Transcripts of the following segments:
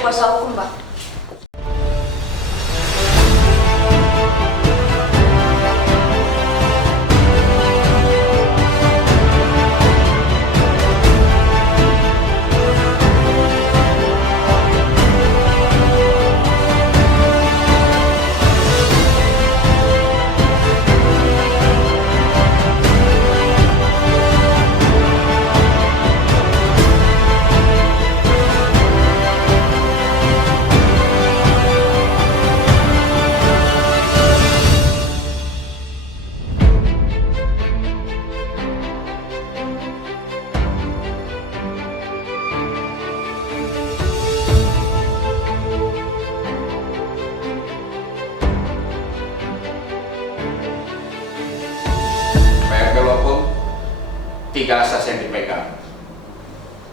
kuasa hukum, Pak. Tiga asas yang dipegang.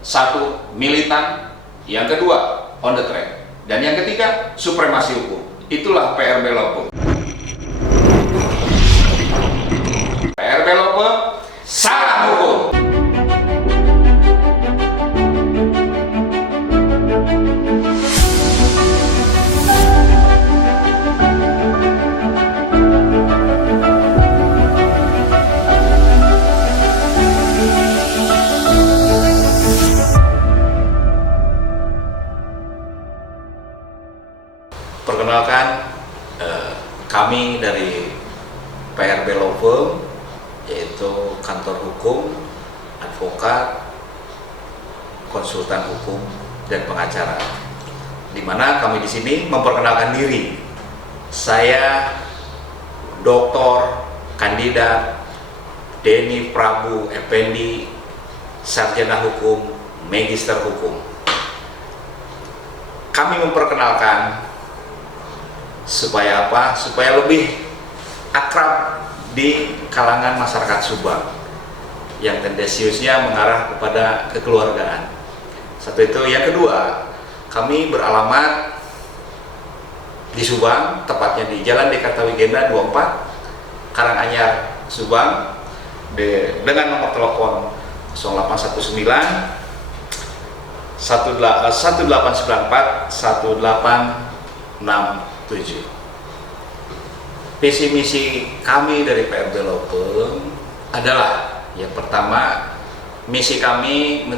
Satu, militan. Yang kedua, on the track. Dan yang ketiga, supremasi hukum. Itulah PRB Lopo. PRB Lopo, salam hukum. Perkenalkan, kami dari PRB Law Firm, yaitu kantor hukum, advokat, konsultan hukum, dan pengacara. Di mana kami di sini memperkenalkan diri. Saya Dr. Kandidat Denny Prabu Effendi, Sarjana Hukum, Magister Hukum. Kami memperkenalkan supaya apa? Supaya lebih akrab di kalangan masyarakat Subang yang tendensiusnya mengarah kepada kekeluargaan. Satu itu. Yang kedua, kami beralamat di Subang, tepatnya di Jalan Dekartawigenda 24, Karanganyar, Subang, dengan nomor telepon 0819 1894 1867. Visi misi kami dari PRB Law Firm adalah yang pertama, misi kami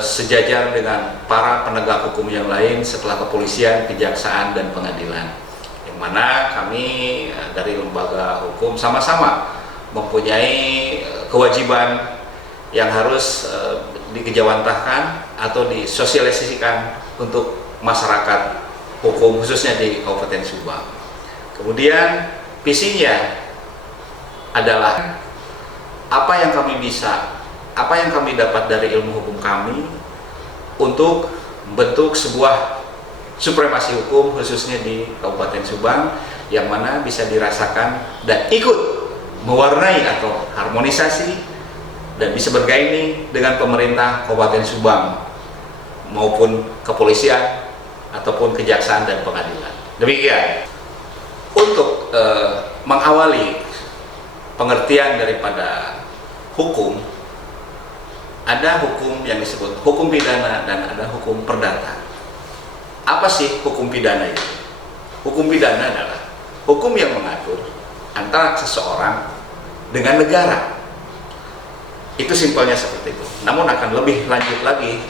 sejajar dengan para penegak hukum yang lain setelah kepolisian, kejaksaan, dan pengadilan, yang mana kami dari lembaga hukum sama-sama mempunyai kewajiban yang harus dikejawantahkan atau disosialisasikan untuk masyarakat hukum, khususnya di Kabupaten Subang. Kemudian visinya adalah apa yang kami dapat dari ilmu hukum kami untuk membentuk sebuah supremasi hukum, khususnya di Kabupaten Subang, yang mana bisa dirasakan dan ikut mewarnai atau harmonisasi dan bisa bergaining dengan pemerintah Kabupaten Subang maupun kepolisian ataupun kejaksaan dan pengadilan. Demikian. Untuk mengawali pengertian daripada hukum, ada hukum yang disebut hukum pidana dan ada hukum perdata. Apa sih hukum pidana itu? Hukum pidana adalah hukum yang mengatur antara seseorang dengan negara. Itu simpelnya seperti itu. Namun akan lebih lanjut lagi,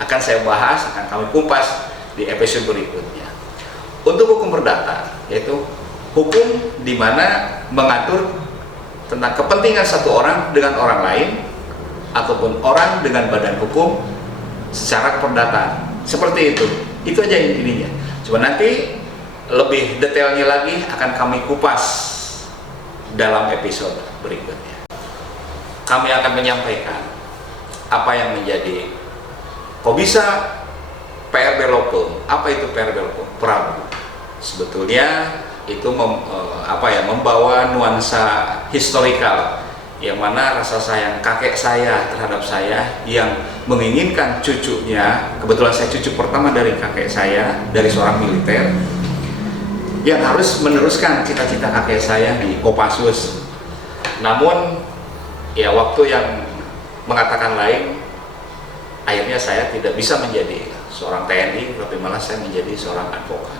akan saya bahas, akan kami kupas di episode berikutnya. Untuk hukum perdata, yaitu hukum di mana mengatur tentang kepentingan satu orang dengan orang lain ataupun orang dengan badan hukum secara keperdataan. Seperti itu. Itu aja intinya. Cuma nanti lebih detailnya lagi akan kami kupas dalam episode berikutnya. Kami akan menyampaikan apa yang menjadi kok bisa PRB Law Firm. Apa itu PRB Law Firm? Prabu. Sebetulnya itu membawa nuansa historikal, yang mana rasa sayang kakek saya terhadap saya yang menginginkan cucunya, kebetulan saya cucu pertama dari kakek saya, dari seorang militer, yang harus meneruskan cita-cita kakek saya di Kopassus. Namun ya waktu yang mengatakan lain, akhirnya saya tidak bisa menjadi seorang TNI, tapi malah saya menjadi seorang advokat.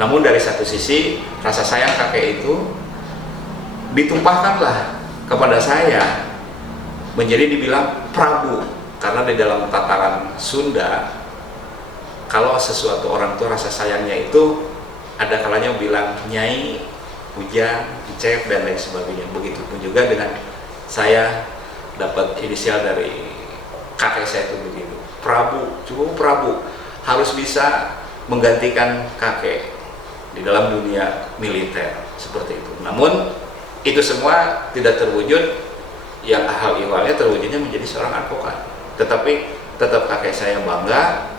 Namun dari satu sisi, rasa sayang kakek itu ditumpahkanlah kepada saya, menjadi dibilang Prabu, karena di dalam tataran Sunda, kalau sesuatu orang tua rasa sayangnya itu ada kalanya bilang Nyai, Ujang, Cep, dan lain sebagainya. Begitupun juga dengan saya dapat inisial dari kakek saya itu begitu, Prabu, cukup Prabu, harus bisa menggantikan kakek di dalam dunia militer seperti itu. Namun itu semua tidak terwujud, yang hal ihwalnya terwujudnya menjadi seorang advokat. Tetapi tetap kakek saya bangga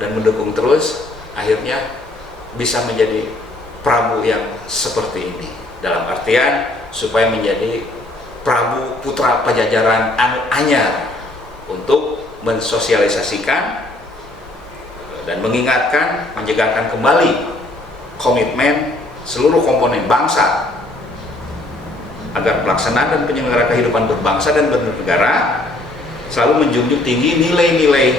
dan mendukung terus, akhirnya bisa menjadi Prabu yang seperti ini, dalam artian supaya menjadi Prabu putra Pajajaran anu anyar, untuk mensosialisasikan dan mengingatkan, menjegarkan kembali komitmen seluruh komponen bangsa agar pelaksanaan dan penyelenggara kehidupan berbangsa dan bernegara selalu menjunjung tinggi nilai-nilai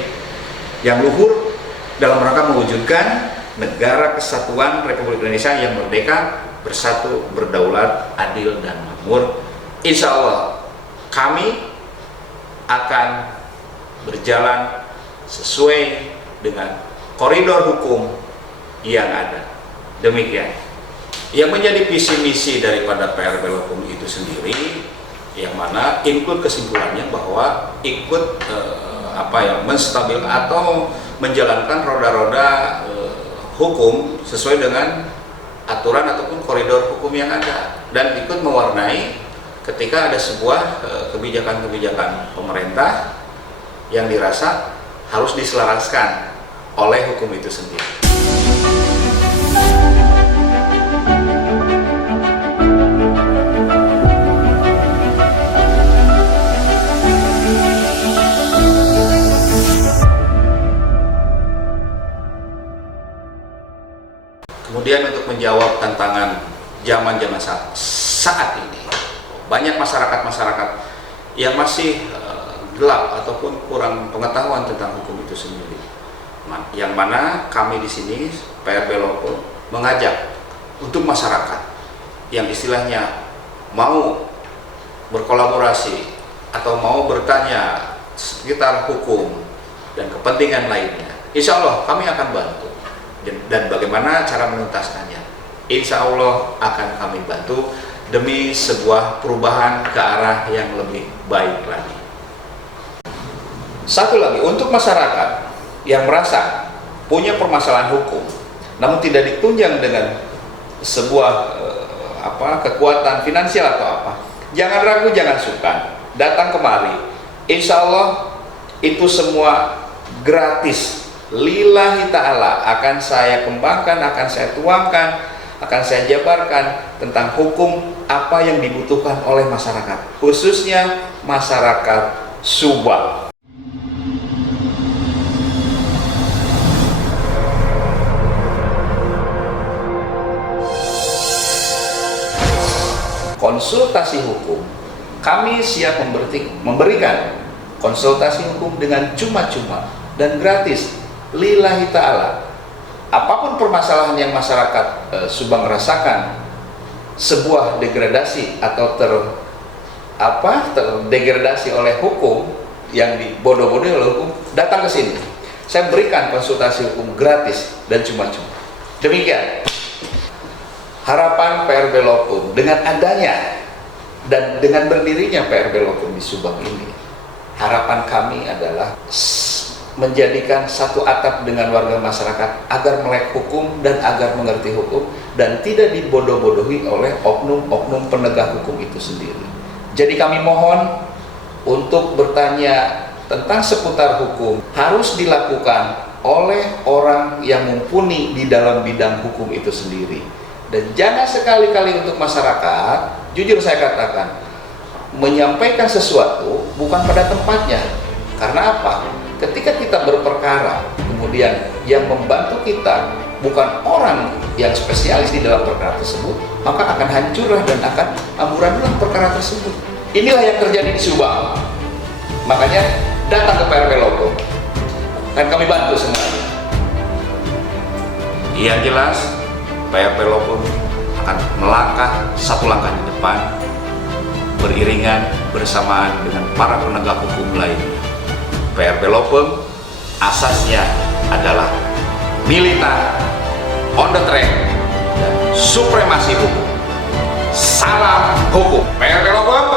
yang luhur dalam rangka mewujudkan negara kesatuan Republik Indonesia yang merdeka, bersatu, berdaulat, adil, dan makmur. Insya Allah kami akan berjalan sesuai dengan koridor hukum yang ada. Demikian yang menjadi visi misi daripada PR Belokum itu sendiri, yang mana ikut kesimpulannya bahwa ikut menstabil atau menjalankan roda-roda hukum sesuai dengan aturan ataupun koridor hukum yang ada, dan ikut mewarnai ketika ada sebuah kebijakan-kebijakan pemerintah yang dirasa harus diselaraskan oleh hukum itu sendiri. Kemudian untuk menjawab tantangan zaman-zaman saat ini, banyak masyarakat yang masih gelap ataupun kurang pengetahuan tentang hukum itu sendiri. Yang mana kami di sini PR Belokum mengajak untuk masyarakat yang istilahnya mau berkolaborasi atau mau bertanya sekitar hukum dan kepentingan lainnya, insya Allah kami akan bantu. Dan bagaimana cara menuntaskannya, insya Allah akan kami bantu demi sebuah perubahan ke arah yang lebih baik lagi. Satu lagi, untuk masyarakat yang merasa punya permasalahan hukum namun tidak ditunjang dengan sebuah kekuatan finansial atau apa, jangan ragu, jangan sungkan, datang kemari. Insya Allah itu semua gratis, lillahi ta'ala, akan saya kembangkan, akan saya tuangkan, akan saya jabarkan tentang hukum apa yang dibutuhkan oleh masyarakat, khususnya masyarakat Subang. Konsultasi hukum, kami siap memberikan konsultasi hukum dengan cuma-cuma dan gratis, lillahi ta'ala. Apapun permasalahan yang masyarakat Subang rasakan, sebuah degradasi atau terdegradasi oleh hukum, yang dibodoh-bodohi oleh hukum, datang ke sini. Saya berikan konsultasi hukum gratis dan cuma-cuma. Demikian harapan PR Belokum dengan adanya dan dengan berdirinya PR Belokum di Subang ini. Harapan kami adalah menjadikan satu atap dengan warga masyarakat agar melek hukum dan agar mengerti hukum dan tidak dibodoh-bodohi oleh oknum-oknum penegak hukum itu sendiri. Jadi kami mohon untuk bertanya tentang seputar hukum harus dilakukan oleh orang yang mumpuni di dalam bidang hukum itu sendiri. Dan jangan sekali-kali untuk masyarakat, jujur saya katakan, menyampaikan sesuatu bukan pada tempatnya. Karena apa? Ketika kita berperkara, kemudian yang membantu kita bukan orang yang spesialis di dalam perkara tersebut, maka akan hancurlah dan akan amburadullah perkara tersebut. Inilah yang terjadi di Subang. Makanya datang ke PR Belokum. akan kami bantu semuanya. Yang jelas, PRP Lopeng akan melangkah satu langkah di depan, beriringan bersamaan dengan para penegak hukum lainnya. PRP Lopeng asasnya adalah militan, on the track, dan supremasi hukum. Salam hukum. PRP Lopeng